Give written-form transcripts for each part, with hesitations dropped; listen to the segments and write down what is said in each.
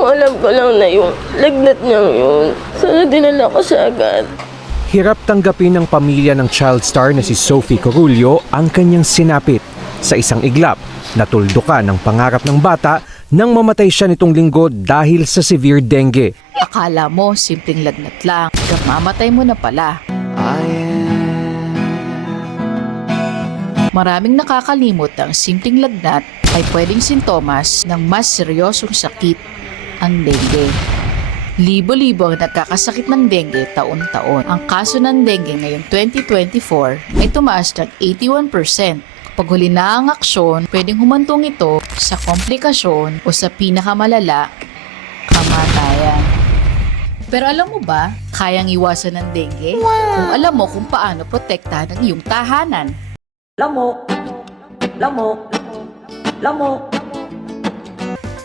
Kung alam ko lang na yung lagnat niyang yun, sana dinala ko siya agad. Hirap tanggapin ng pamilya ng child star na si Sophie Corullo ang kanyang sinapit. Sa isang iglap, natuldukan ang pangarap ng bata nang mamatay siya nitong linggo dahil sa severe dengue. Akala mo simpleng lagnat lang, mamatay mo na pala. Maraming nakakalimot ang simpleng lagnat ay pwedeng sintomas ng mas seryosong sakit, ang dengue. Libo-libo ang nagkakasakit ng dengue taon-taon. Ang kaso ng dengue ngayong 2024 ay tumaas ng 81%. Kapag huli na ang aksyon, pwedeng humantong ito sa komplikasyon o sa pinakamalala, kamatayan. Pero alam mo ba, kayang iwasan ng dengue? Kung alam mo kung paano protektahan ang iyong tahanan. Lamok, lamok, lamok.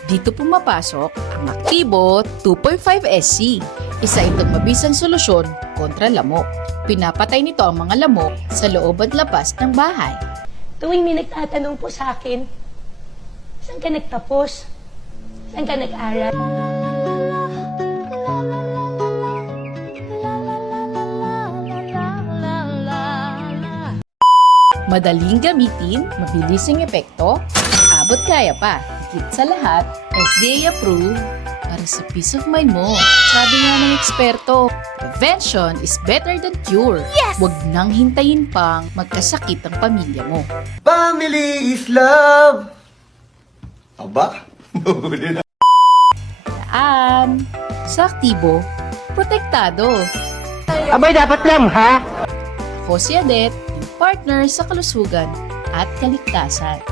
Dito pumapasok ang Activo 2.5SC. Isa itong mabisang solusyon kontra lamok. Pinapatay nito ang mga lamok sa loob at labas ng bahay. Tuwing may nagtatanong po sa akin, saan ka nagtapos? Saan ka nag-aral? Madaling gamitin, mabilis ang epekto, abot kaya pa. Higit sa lahat, FDA approved para sa peace of mind mo. Sabi nga ng eksperto, prevention is better than cure. Yes! Huwag nang hintayin pang magkasakit ang pamilya mo. Family is love! Aba? Mahuli na. Sa Activo, protektado. Abay, dapat lang, ha? Ako si Adet, partner sa kalusugan at kaligtasan.